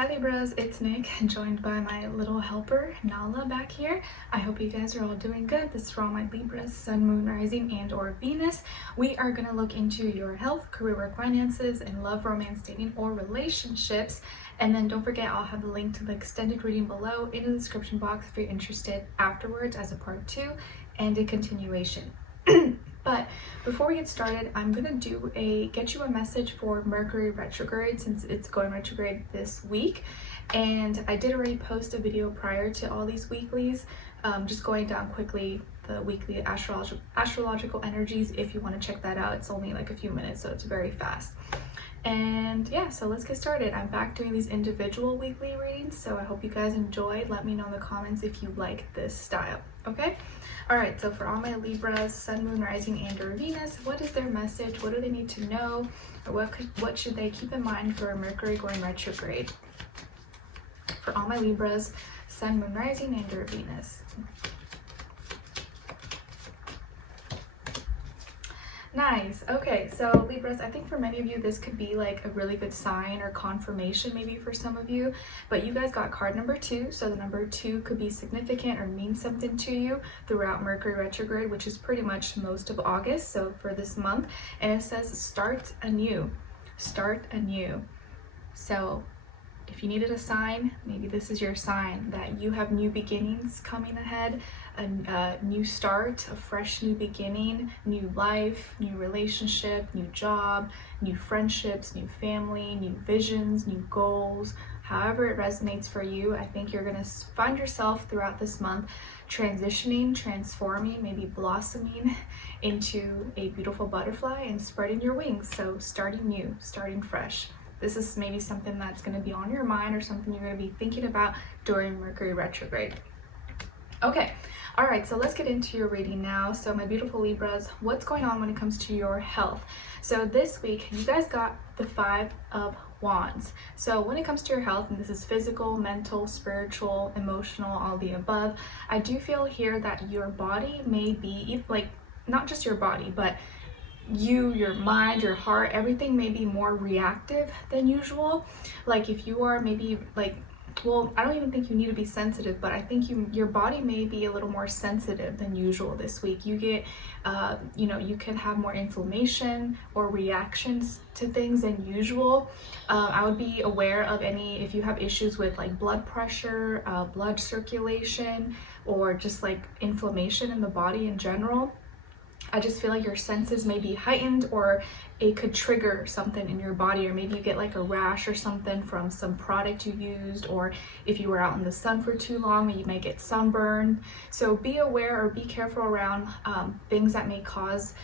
Hi Libras, it's Nick, joined by my little helper, Nala, back here. I hope you guys are all doing good. This is for all my Libras, Sun, Moon, Rising, and or Venus. We are going to look into your health, career, work, finances, and love, romance, dating, or relationships. And then don't forget, I'll have a link to the extended reading below in the description box if you're interested afterwards as a part 2 and a continuation. But before we get started, I'm gonna get you a message for Mercury retrograde, since it's going retrograde this week. And I did already post a video prior to all these weeklies, just going down quickly the weekly astrological energies. If you want to check that out, it's only like a few minutes, so it's very fast. And yeah, so let's get started. I'm back doing these individual weekly readings, so I hope you guys enjoyed. Let me know in the comments if you like this style, okay? All right, so for all my Libras, Sun, Moon, Rising, and or Venus, what is their message? What do they need to know? Or what should they keep in mind for Mercury going retrograde? For all my Libras, Sun, Moon, Rising, and or Venus. Nice. Okay, so Libras, I think for many of you this could be like a really good sign or confirmation maybe for some of you, but you guys got card number 2, so the number 2 could be significant or mean something to you throughout Mercury retrograde, which is pretty much most of August, so for this month. And it says start anew. Start anew. So if you needed a sign, maybe this is your sign that you have new beginnings coming ahead, a new start, a fresh new beginning, new life, new relationship, new job, new friendships, new family, new visions, new goals. However it resonates for you, I think you're going to find yourself throughout this month transitioning, transforming, maybe blossoming into a beautiful butterfly and spreading your wings. So starting new, starting fresh. This is maybe something that's going to be on your mind or something you're going to be thinking about during Mercury retrograde. Okay, all right, so let's get into your reading now. So my beautiful Libras, what's going on when it comes to your health? So this week, you guys got the 5 of Wands. So when it comes to your health, and this is physical, mental, spiritual, emotional, all the above, I do feel here that your body may be, like, not just your body, but your mind, your heart, everything may be more reactive than usual. Like if you are maybe like, well, I don't even think you need to be sensitive, but I think your body may be a little more sensitive than usual this week. You get, you could have more inflammation or reactions to things than usual. I would be aware of if you have issues with like blood pressure, blood circulation, or just like inflammation in the body in general. I just feel like your senses may be heightened, or it could trigger something in your body, or maybe you get like a rash or something from some product you used, or if you were out in the sun for too long, you may get sunburn. So be aware or be careful around things that may cause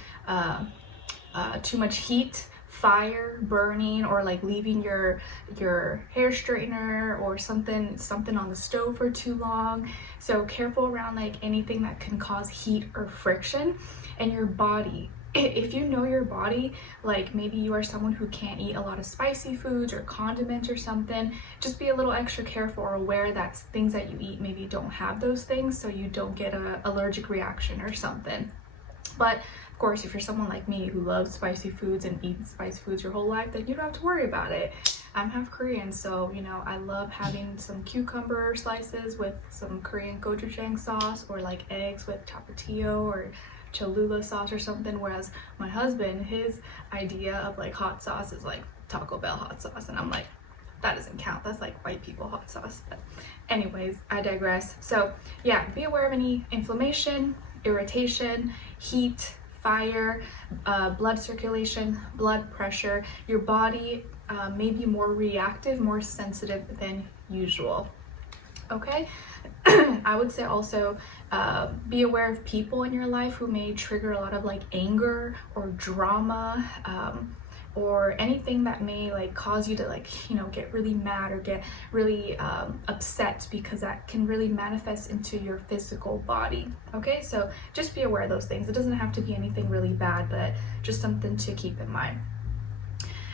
too much heat, fire, burning, or like leaving your hair straightener or something on the stove for too long. So careful around like anything that can cause heat or friction. And your body, if you know your body, like maybe you are someone who can't eat a lot of spicy foods or condiments or something, just be a little extra careful or aware that things that you eat maybe don't have those things, so you don't get an allergic reaction or something. But of course, if you're someone like me who loves spicy foods and eats spicy foods your whole life, then you don't have to worry about it. I'm half Korean, so I love having some cucumber slices with some Korean gochujang sauce, or like eggs with tapatio or Cholula sauce or something, whereas my husband, his idea of like hot sauce is like Taco Bell hot sauce, and I'm like, that doesn't count, that's like white people hot sauce. But anyways, I digress. So yeah, be aware of any inflammation, irritation, heat, fire, blood circulation, blood pressure. Your body may be more reactive, more sensitive than usual. Okay. I would say also be aware of people in your life who may trigger a lot of like anger or drama, or anything that may like cause you to like get really mad or get really upset, because that can really manifest into your physical body. Okay, so just be aware of those things. It doesn't have to be anything really bad, but just something to keep in mind.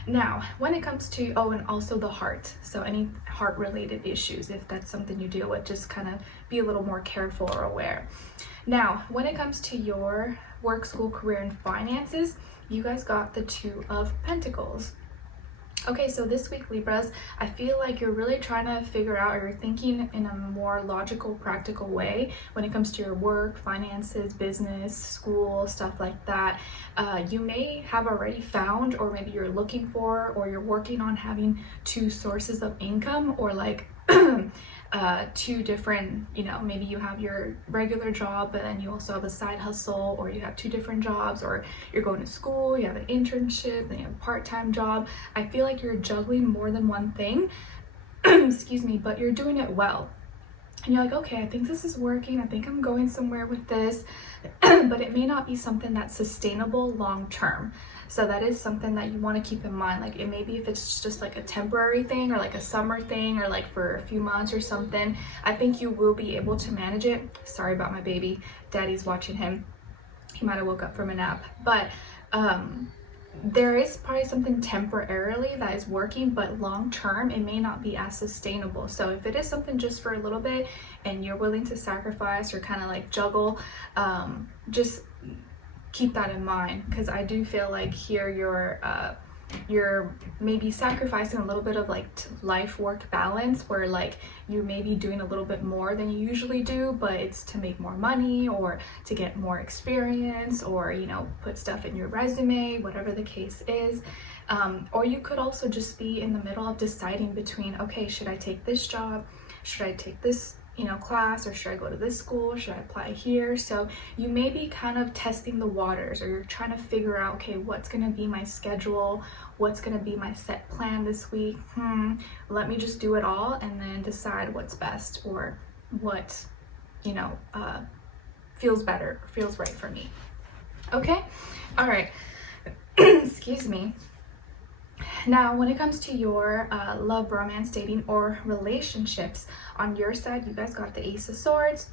Now, when it comes to, and also the heart, so any heart related issues, if that's something you deal with, just kind of be a little more careful or aware. Now, when it comes to your work, school, career, and finances, you guys got the 2 of Pentacles. Okay, so this week, Libras, I feel like you're really trying to figure out, or you're thinking in a more logical, practical way when it comes to your work, finances, business, school, stuff like that. You may have already found, or maybe you're looking for, or you're working on having two sources of income, or like two different, maybe you have your regular job, but then you also have a side hustle, or you have two different jobs, or you're going to school, you have an internship, then you have a part-time job. I feel like you're juggling more than one thing, excuse me, but you're doing it well. And you're like, okay, I think this is working. I think I'm going somewhere with this, but it may not be something that's sustainable long term. So that is something that you want to keep in mind. Like, it maybe if it's just like a temporary thing, or like a summer thing, or like for a few months or something, I think you will be able to manage it. Sorry about my baby. Daddy's watching him. He might have woke up from a nap. But there is probably something temporarily that is working, but long term it may not be as sustainable. So if it is something just for a little bit and you're willing to sacrifice or kind of like juggle, just keep that in mind, because I do feel like here you're maybe sacrificing a little bit of like life work balance, where like you may be doing a little bit more than you usually do, but it's to make more money or to get more experience, or put stuff in your resume, whatever the case is. Or you could also just be in the middle of deciding between, okay, should I take this job, should I take this class, or should I go to this school, should I apply here? So you may be kind of testing the waters, or you're trying to figure out, okay, what's going to be my schedule, what's going to be my set plan this week. Let me just do it all and then decide what's best, or what feels better, feels right for me. Okay, all right. Excuse me. Now, when it comes to your love, romance, dating, or relationships, on your side, you guys got the Ace of Swords,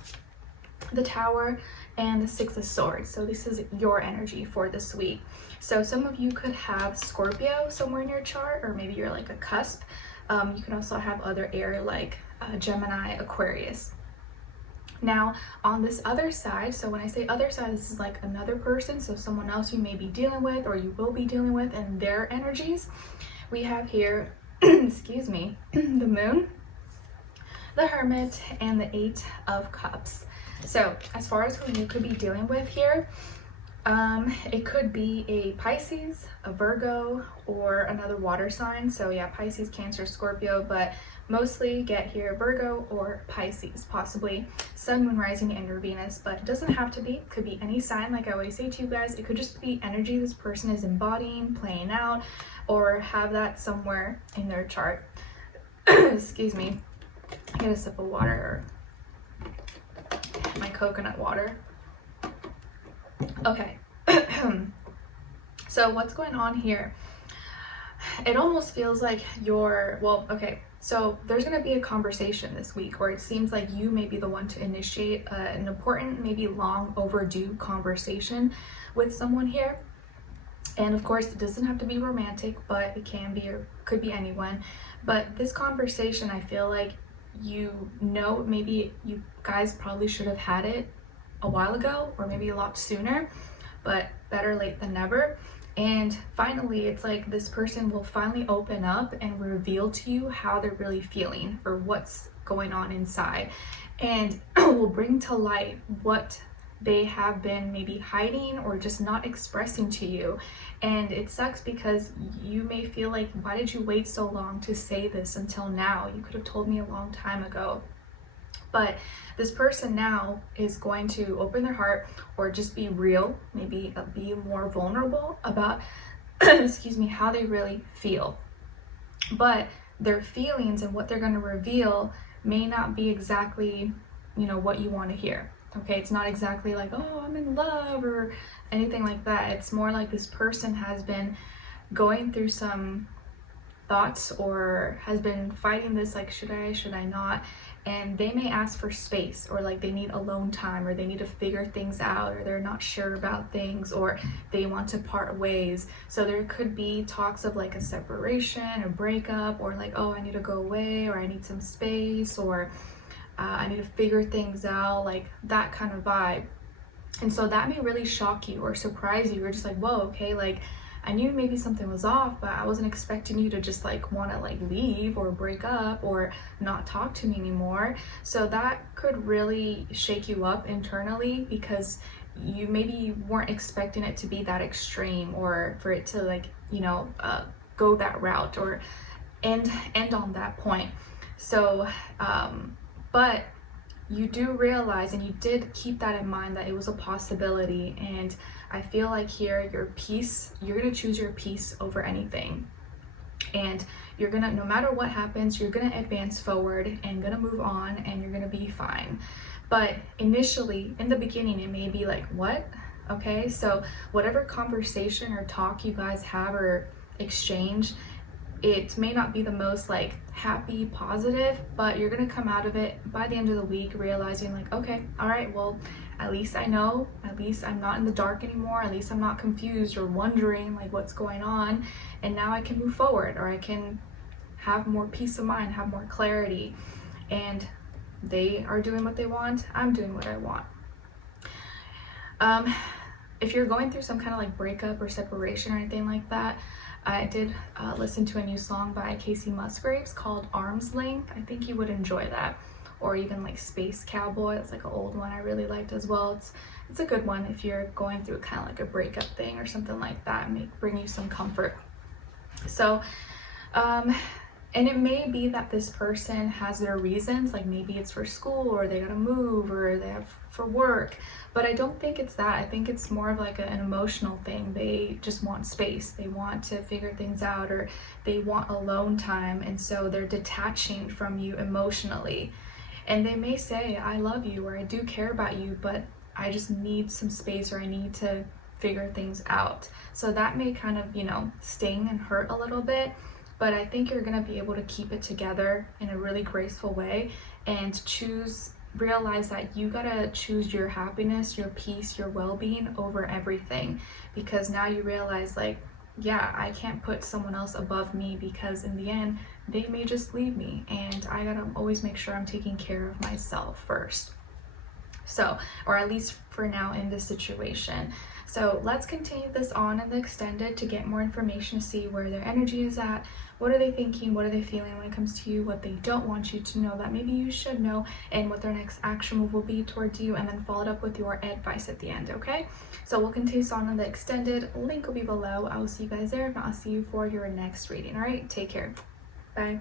the Tower, and the Six of Swords. So this is your energy for this week. So some of you could have Scorpio somewhere in your chart, or maybe you're like a cusp. You can also have other air like Gemini, Aquarius. Now, on this other side, so when I say other side, this is like another person, so someone else you may be dealing with, or you will be dealing with, and their energies. We have here, excuse me, the Moon, the Hermit, and the Eight of Cups. So as far as who you could be dealing with here, it could be a Pisces, a Virgo, or another water sign. So yeah, Pisces, Cancer, Scorpio, but mostly get here Virgo or Pisces, possibly Sun, Moon, Rising, and your Venus, but it doesn't have to be. It could be any sign. Like I always say to you guys, it could just be energy this person is embodying, playing out, or have that somewhere in their chart. Excuse me. Get a sip of water, or my coconut water. Okay. So what's going on here? It almost feels like so there's going to be a conversation this week, or it seems like you may be the one to initiate an important, maybe long overdue conversation with someone here. And of course, it doesn't have to be romantic, but it can be, or could be anyone. But this conversation, I feel like maybe you guys probably should have had it a while ago, or maybe a lot sooner, but better late than never. And finally, it's like this person will finally open up and reveal to you how they're really feeling, or what's going on inside, and will bring to light what they have been maybe hiding or just not expressing to you. And it sucks because you may feel like, why did you wait so long to say this until now? You could have told me a long time ago. But this person now is going to open their heart, or just be real, maybe be more vulnerable about excuse me, how they really feel. But their feelings and what they're going to reveal may not be exactly what you want to hear. Okay, it's not exactly like, oh, I'm in love or anything like that. It's more like this person has been going through some thoughts, or has been fighting this, like, should I not? And they may ask for space, or like they need alone time, or they need to figure things out, or they're not sure about things, or they want to part ways. So there could be talks of like a separation, a breakup, or like, oh, I need to go away, or I need some space, or I need to figure things out, like that kind of vibe. And so that may really shock you or surprise you. You're just like, whoa, okay, like I knew maybe something was off, but I wasn't expecting you to just like want to like leave or break up or not talk to me anymore. So that could really shake you up internally, because you maybe weren't expecting it to be that extreme, or for it to like, go that route or end on that point. So but you do realize, and you did keep that in mind, that it was a possibility. And I feel like here, your peace, you're gonna choose your peace over anything. And you're gonna, no matter what happens, you're gonna advance forward and gonna move on, and you're gonna be fine. But initially, in the beginning, it may be like, what? Okay, so whatever conversation or talk you guys have or exchange, it may not be the most like happy, positive, but you're gonna come out of it by the end of the week realizing like, okay, all right, well, at least I know, at least I'm not in the dark anymore, at least I'm not confused or wondering like what's going on, and now I can move forward, or I can have more peace of mind, have more clarity. And they are doing what they want, I'm doing what I want. If you're going through some kind of like breakup or separation or anything like that, I did listen to a new song by Casey Musgraves called Arm's Length. I think you would enjoy that. Or even like Space Cowboy, it's like an old one I really liked as well. It's a good one if you're going through kind of like a breakup thing or something like that, and bring you some comfort. So and it may be that this person has their reasons, like maybe it's for school, or they gotta move, or they have for work, but I don't think it's that. I think it's more of like an emotional thing. They just want space, they want to figure things out, or they want alone time, and so they're detaching from you emotionally. And they may say, I love you, or I do care about you, but I just need some space, or I need to figure things out. So that may kind of, sting and hurt a little bit. But I think you're gonna be able to keep it together in a really graceful way, and realize that you gotta choose your happiness, your peace, your well-being over everything. Because now you realize like, yeah, I can't put someone else above me, because in the end, they may just leave me, and I gotta always make sure I'm taking care of myself first. So, or at least for now in this situation. So let's continue this on in the extended to get more information, to see where their energy is at, what are they thinking, what are they feeling when it comes to you, what they don't want you to know that maybe you should know, and what their next action move will be towards you, and then follow it up with your advice at the end, okay? So we'll continue on in the extended. Link will be below. I will see you guys there. If not, I'll see you for your next reading. All right, take care. Bye.